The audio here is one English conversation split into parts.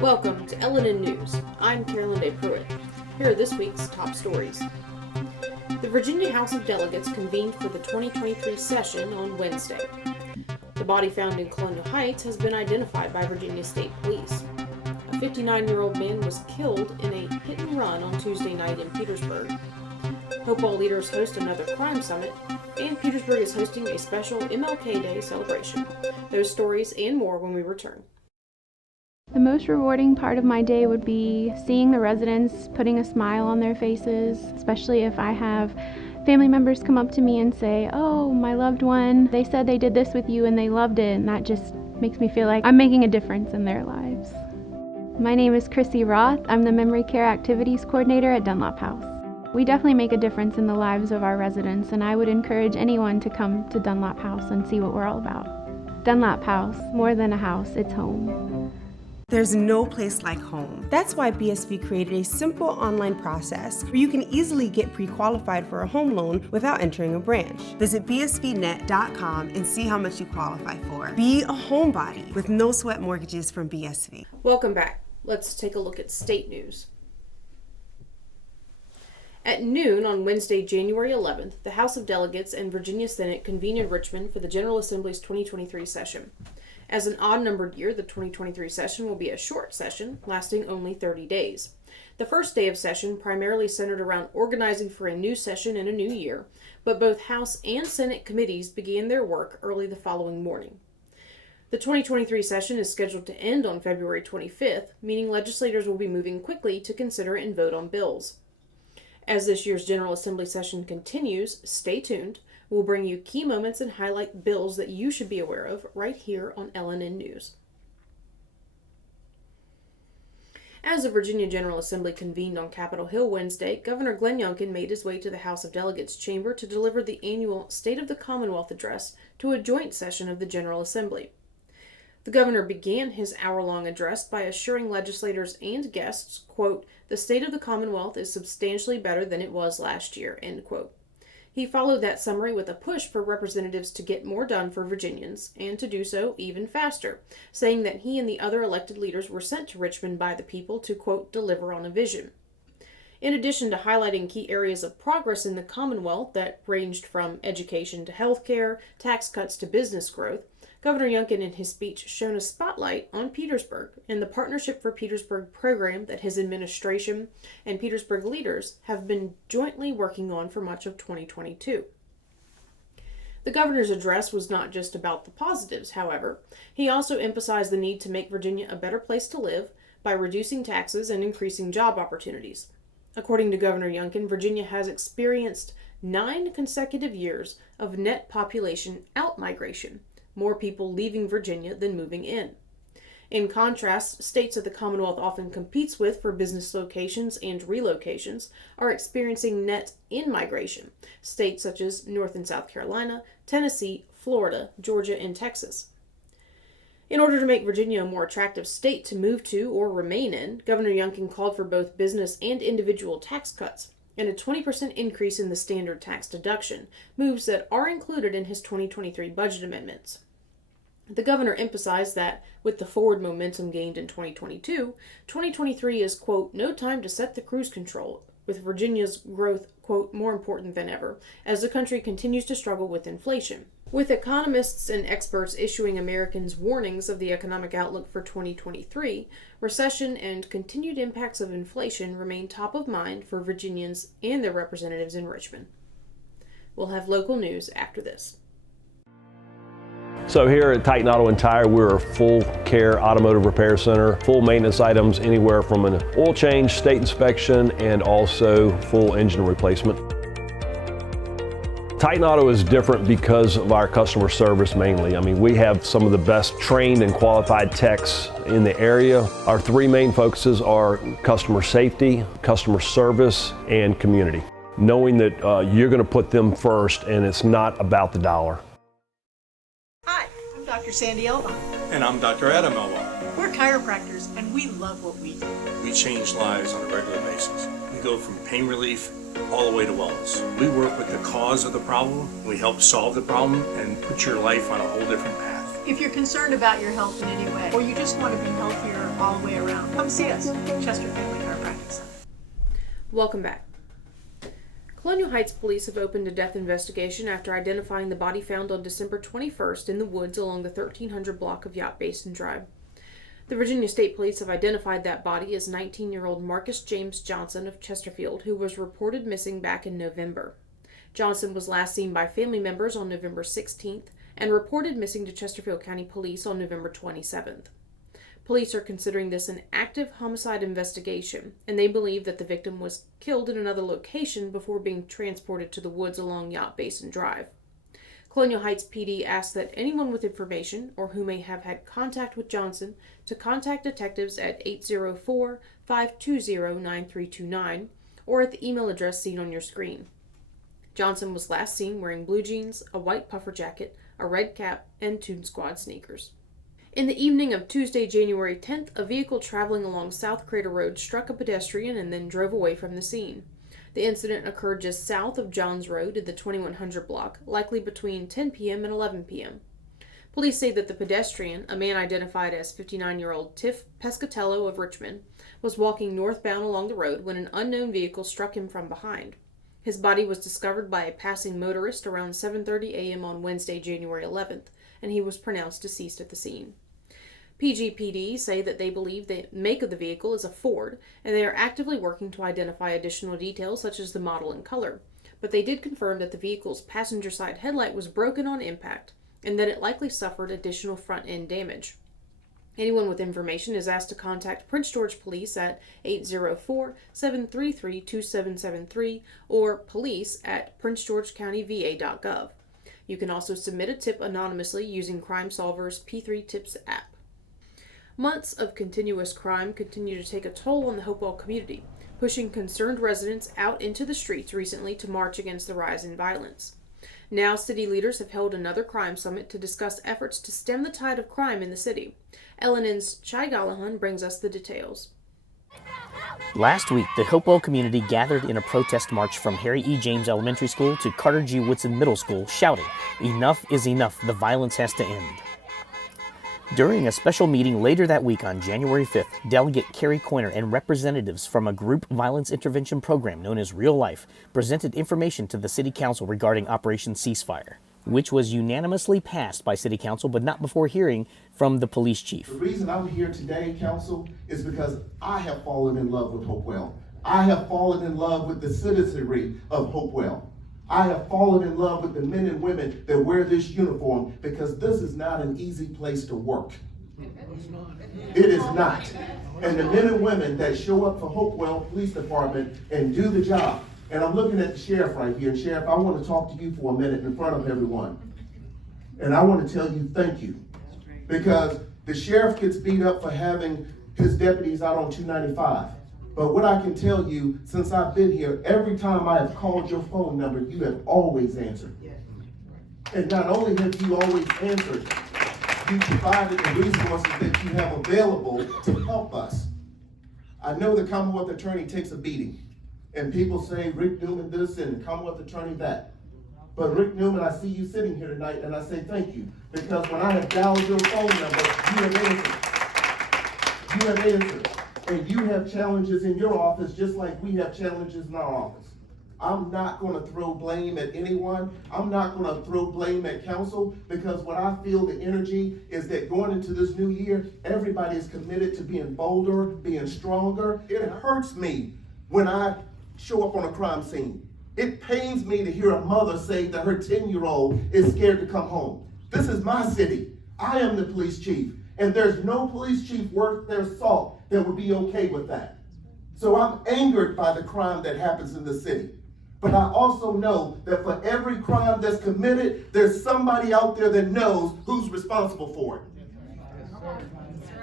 Welcome to LNN News. I'm Carolyn Day Pruitt. Here are this week's top stories. The Virginia House of Delegates convened for the 2023 session on Wednesday. The body found in Colonial Heights has been identified by Virginia State Police. A 59-year-old man was killed in a hit and run on Tuesday night in Petersburg. Hopewell leaders host another crime summit, and Petersburg is hosting a special MLK Day celebration. Those stories and more when we return. The most rewarding part of my day would be seeing the residents putting a smile on their faces, especially if I have family members come up to me and say, "Oh, my loved one, they said they did this with you and they loved it," and that just makes me feel like I'm making a difference in their lives. My name is Chrissy Roth. I'm the Memory Care Activities Coordinator at Dunlop House. We definitely make a difference in the lives of our residents, and I would encourage anyone to come to Dunlop House and see what we're all about. Dunlop House, more than a house, it's home. There's no place like home. That's why BSV created a simple online process where you can easily get pre-qualified for a home loan without entering a branch. Visit bsvnet.com and see how much you qualify for. Be a homebody with no sweat mortgages from BSV. Welcome back. Let's take a look at state news. At noon on Wednesday, January 11th, the House of Delegates and Virginia Senate convene in Richmond for the General Assembly's 2023 session. As an odd-numbered year, the 2023 session will be a short session, lasting only 30 days. The first day of session primarily centered around organizing for a new session in a new year, but both House and Senate committees began their work early the following morning. The 2023 session is scheduled to end on February 25th, meaning legislators will be moving quickly to consider and vote on bills. As this year's General Assembly session continues, stay tuned. We'll bring you key moments and highlight bills that you should be aware of right here on LNN News. As the Virginia General Assembly convened on Capitol Hill Wednesday, Governor Glenn Youngkin made his way to the House of Delegates chamber to deliver the annual State of the Commonwealth address to a joint session of the General Assembly. The governor began his hour-long address by assuring legislators and guests, quote, "The state of the Commonwealth is substantially better than it was last year," end quote. He followed that summary with a push for representatives to get more done for Virginians, and to do so even faster, saying that he and the other elected leaders were sent to Richmond by the people to, quote, "deliver on a vision." In addition to highlighting key areas of progress in the Commonwealth that ranged from education to health care, tax cuts to business growth, Governor Youngkin in his speech shone a spotlight on Petersburg and the Partnership for Petersburg program that his administration and Petersburg leaders have been jointly working on for much of 2022. The governor's address was not just about the positives, however. He also emphasized the need to make Virginia a better place to live by reducing taxes and increasing job opportunities. According to Governor Youngkin, Virginia has experienced 9 consecutive years of net population outmigration, more people leaving Virginia than moving in. In contrast, states that the Commonwealth often competes with for business locations and relocations are experiencing net in-migration, states such as North and South Carolina, Tennessee, Florida, Georgia, and Texas. In order to make Virginia a more attractive state to move to or remain in, Governor Youngkin called for both business and individual tax cuts and a 20% increase in the standard tax deduction, moves that are included in his 2023 budget amendments. The governor emphasized that, with the forward momentum gained in 2022, 2023 is, quote, "no time to set the cruise control," with Virginia's growth, quote, "more important than ever," as the country continues to struggle with inflation. With economists and experts issuing Americans warnings of the economic outlook for 2023, recession and continued impacts of inflation remain top of mind for Virginians and their representatives in Richmond. We'll have local news after this. So here at Titan Auto and Tire, we're a full care automotive repair center, full maintenance items anywhere from an oil change, state inspection, and also full engine replacement. Titan Auto is different because of our customer service mainly. I mean, we have some of the best trained and qualified techs in the area. Our 3 main focuses are customer safety, customer service, and community. Knowing that you're going to put them first and it's not about the dollar. Hi, I'm Dr. Sandy Elba. And I'm Dr. Adam Elba. We're chiropractors and we love what we do. We change lives on a regular basis. We go from pain relief all the way to wellness. We work with the cause of the problem, we help solve the problem, and put your life on a whole different path. If you're concerned about your health in any way, or you just want to be healthier all the way around, come see us, Chester Family Chiropractic Center. Welcome back. Colonial Heights police have opened a death investigation after identifying the body found on December 21st in the woods along the 1300 block of Yacht Basin Drive. The Virginia State Police have identified that body as 19-year-old Marcus James Johnson of Chesterfield, who was reported missing back in November. Johnson was last seen by family members on November 16th and reported missing to Chesterfield County Police on November 27th. Police are considering this an active homicide investigation, and they believe that the victim was killed in another location before being transported to the woods along Yacht Basin Drive. Colonial Heights PD asks that anyone with information or who may have had contact with Johnson to contact detectives at 804-520-9329 or at the email address seen on your screen. Johnson was last seen wearing blue jeans, a white puffer jacket, a red cap, and Toon Squad sneakers. In the evening of Tuesday, January 10th, a vehicle traveling along South Crater Road struck a pedestrian and then drove away from the scene. The incident occurred just south of Johns Road in the 2100 block, likely between 10 p.m. and 11 p.m. Police say that the pedestrian, a man identified as 59-year-old Tiff Pescatello of Richmond, was walking northbound along the road when an unknown vehicle struck him from behind. His body was discovered by a passing motorist around 7:30 a.m. on Wednesday, January 11th, and he was pronounced deceased at the scene. PGPD say that they believe the make of the vehicle is a Ford, and they are actively working to identify additional details such as the model and color. But they did confirm that the vehicle's passenger side headlight was broken on impact, and that it likely suffered additional front-end damage. Anyone with information is asked to contact Prince George Police at 804-733-2773 or police@princegeorgecountyva.gov. You can also submit a tip anonymously using Crime Solver's P3 Tips app. Months of continuous crime continue to take a toll on the Hopewell community, pushing concerned residents out into the streets recently to march against the rise in violence. Now, city leaders have held another crime summit to discuss efforts to stem the tide of crime in the city. LNN's Chai Gallahan brings us the details. Last week, the Hopewell community gathered in a protest march from Harry E. James Elementary School to Carter G. Woodson Middle School, shouting, "Enough is enough, the violence has to end." During a special meeting later that week on January 5th, Delegate Carrie Coyner and representatives from a group violence intervention program known as Real Life presented information to the City Council regarding Operation Ceasefire, which was unanimously passed by City Council but not before hearing from the police chief. The reason I'm here today, Council, is because I have fallen in love with Hopewell. I have fallen in love with the citizenry of Hopewell. I have fallen in love with the men and women that wear this uniform because this is not an easy place to work. It is not. And the men and women that show up for Hopewell Police Department and do the job. And I'm looking at the sheriff right here. Sheriff, I want to talk to you for a minute in front of everyone. And I want to tell you thank you. Because the sheriff gets beat up for having his deputies out on 295. But what I can tell you, since I've been here, every time I have called your phone number, you have always answered. And not only have you always answered, you provided the resources that you have available to help us. I know the Commonwealth Attorney takes a beating, and people say Rick Newman this and Commonwealth Attorney that. But Rick Newman, I see you sitting here tonight, and I say thank you, because when I have dialed your phone number, you have answered. You have answered. And you have challenges in your office just like we have challenges in our office. I'm not going to throw blame at anyone. I'm not going to throw blame at council, because what I feel the energy is that going into this new year, everybody is committed to being bolder, being stronger. It hurts me when I show up on a crime scene. It pains me to hear a mother say that her 10-year-old is scared to come home. This is my city. I am the police chief. And there's no police chief worth their salt that would be okay with that. So I'm angered by the crime that happens in the city. But I also know that for every crime that's committed, there's somebody out there that knows who's responsible for it.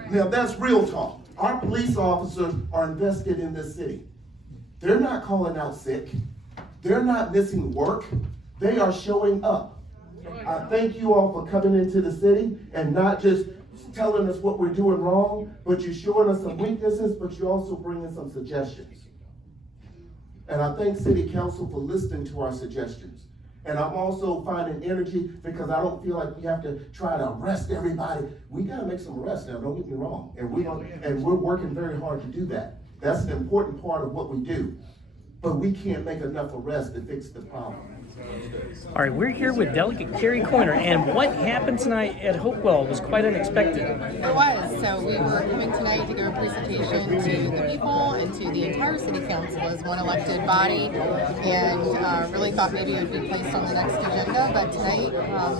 Now that's real talk. Our police officers are invested in this city. They're not calling out sick. They're not missing work. They are showing up. I thank you all for coming into the city and not just telling us what we're doing wrong, but you're showing us some weaknesses, but you're also bringing some suggestions. And I thank City Council for listening to our suggestions. And I'm also finding energy because I don't feel like we have to try to arrest everybody. We gotta make some arrests now, don't get me wrong. And we're working very hard to do that. That's an important part of what we do. But we can't make enough arrests to fix the problem. All right, we're here with Delegate Carrie Coyner, and what happened tonight at Hopewell was quite unexpected. It was. So we were coming tonight to give a presentation to the people and to the entire City Council as one elected body, and really thought maybe it would be placed on the next agenda, but tonight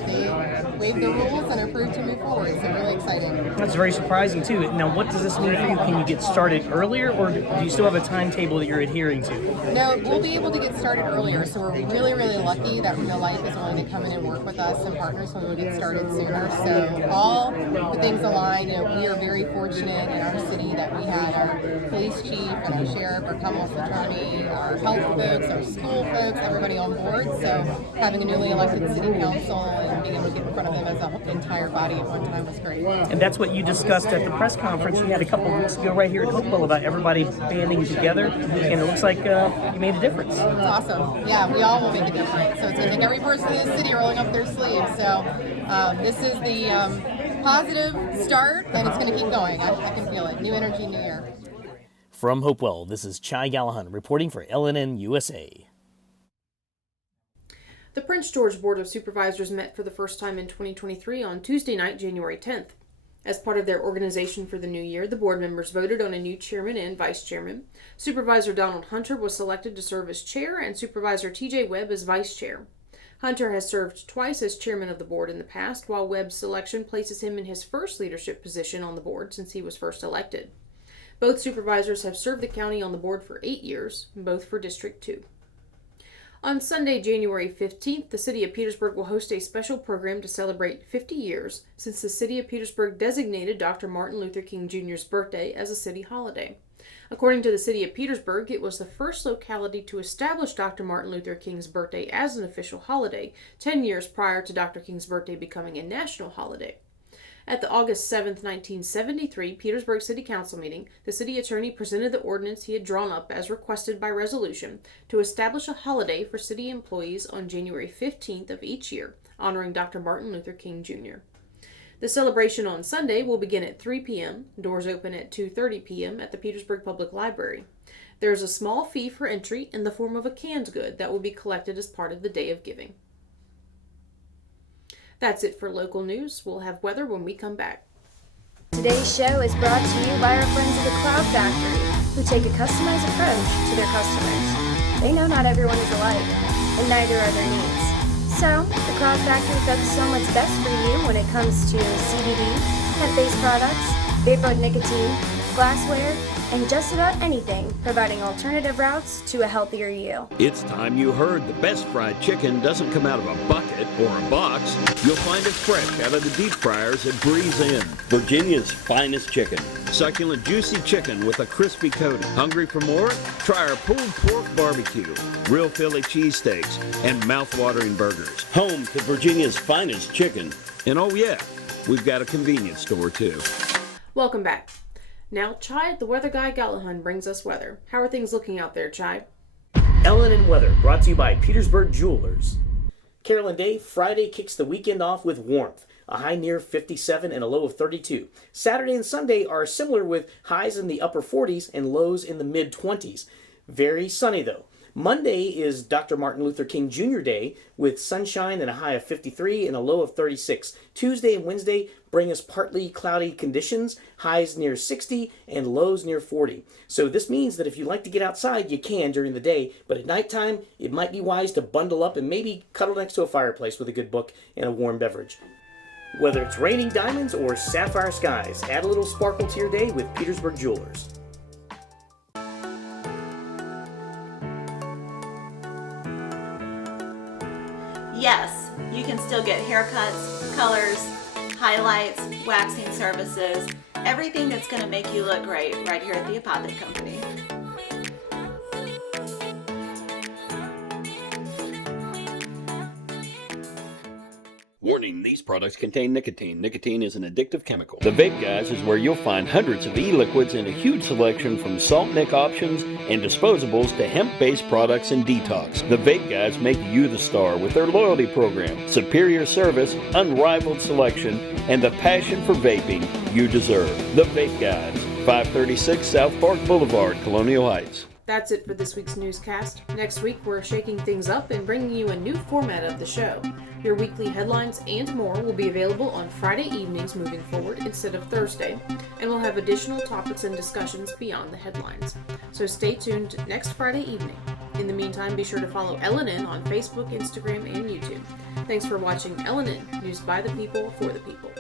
they waived the rules and approved to move forward, so really exciting. That's very surprising, too. Now, what does this mean for you? Can you get started earlier, or do you still have a timetable that you're adhering to? No, we'll be able to get started earlier, so we're really, really lucky that Real Life is willing to come in and work with us and partner so we will get started sooner. So all the things align. We are very fortunate in our city that we had our police chief and our sheriff, our Commonwealth attorney, our health folks, our school folks, everybody on board. So having a newly elected city council and being able to get in front of them as an entire body at one time was great. And that's what you discussed at the press conference you had a couple of weeks ago right here at Hopewell about everybody banding together, and it looks like you made a difference. It's awesome. Yeah, we all will make a difference. So it's going to take every person in the city rolling up their sleeves. So this is the positive start, and it's going to keep going. I can feel it. New energy, new year. From Hopewell, this is Chai Gallahan reporting for LNN USA. The Prince George Board of Supervisors met for the first time in 2023 on Tuesday night, January 10th. As part of their organization for the new year, the board members voted on a new chairman and vice chairman. Supervisor Donald Hunter was selected to serve as chair and Supervisor TJ Webb as vice chair. Hunter has served twice as chairman of the board in the past, while Webb's selection places him in his first leadership position on the board since he was first elected. Both supervisors have served the county on the board for 8 years, both for District 2. On Sunday, January 15th, the City of Petersburg will host a special program to celebrate 50 years since the City of Petersburg designated Dr. Martin Luther King Jr.'s birthday as a city holiday. According to the City of Petersburg, it was the first locality to establish Dr. Martin Luther King's birthday as an official holiday, 10 years prior to Dr. King's birthday becoming a national holiday. At the August 7, 1973 Petersburg City Council meeting, the city attorney presented the ordinance he had drawn up as requested by resolution to establish a holiday for city employees on January 15th of each year, honoring Dr. Martin Luther King Jr. The celebration on Sunday will begin at 3 p.m., doors open at 2:30 p.m. at the Petersburg Public Library. There is a small fee for entry in the form of a canned good that will be collected as part of the Day of Giving. That's it for local news. We'll have weather when we come back. Today's show is brought to you by our friends at the Cloud Factory, who take a customized approach to their customers. They know not everyone is alike, and neither are their needs. So, the Cloud Factory focuses on what's best for you when it comes to CBD, hemp-based products, vapor nicotine, glassware, and just about anything, providing alternative routes to a healthier you. It's time you heard the best fried chicken doesn't come out of a bucket or a box. You'll find it fresh out of the deep fryers at Breeze Inn. Virginia's finest chicken. Succulent, juicy chicken with a crispy coating. Hungry for more? Try our pulled pork barbecue, real Philly cheesesteaks, and mouth-watering burgers. Home to Virginia's finest chicken. And oh yeah, we've got a convenience store too. Welcome back. Now, Chai, the weather guy Gallahan, brings us weather. How are things looking out there, Chai? LNN Weather, brought to you by Petersburg Jewelers. Carolyn Day, Friday kicks the weekend off with warmth. A high near 57 and a low of 32. Saturday and Sunday are similar with highs in the upper 40s and lows in the mid-20s. Very sunny, though. Monday is Dr. Martin Luther King Jr. Day with sunshine and a high of 53 and a low of 36. Tuesday and Wednesday bring us partly cloudy conditions, highs near 60 and lows near 40. So this means that if you like to get outside, you can during the day, but at nighttime, it might be wise to bundle up and maybe cuddle next to a fireplace with a good book and a warm beverage. Whether it's raining diamonds or sapphire skies, add a little sparkle to your day with Petersburg Jewelers. Yes, you can still get haircuts, colors, highlights, waxing services, everything that's going to make you look great right here at the Apothic Company. Warning, these products contain nicotine. Nicotine is an addictive chemical. The Vape Guys is where you'll find hundreds of e-liquids and a huge selection from salt nic options and disposables to hemp-based products and detox. The Vape Guys make you the star with their loyalty program, superior service, unrivaled selection, and the passion for vaping you deserve. The Vape Guys, 536 South Park Boulevard, Colonial Heights. That's it for this week's newscast. Next week, we're shaking things up and bringing you a new format of the show. Your weekly headlines and more will be available on Friday evenings moving forward instead of Thursday, and we'll have additional topics and discussions beyond the headlines. So stay tuned next Friday evening. In the meantime, be sure to follow LNN on Facebook, Instagram, and YouTube. Thanks for watching LNN, News by the People, for the People.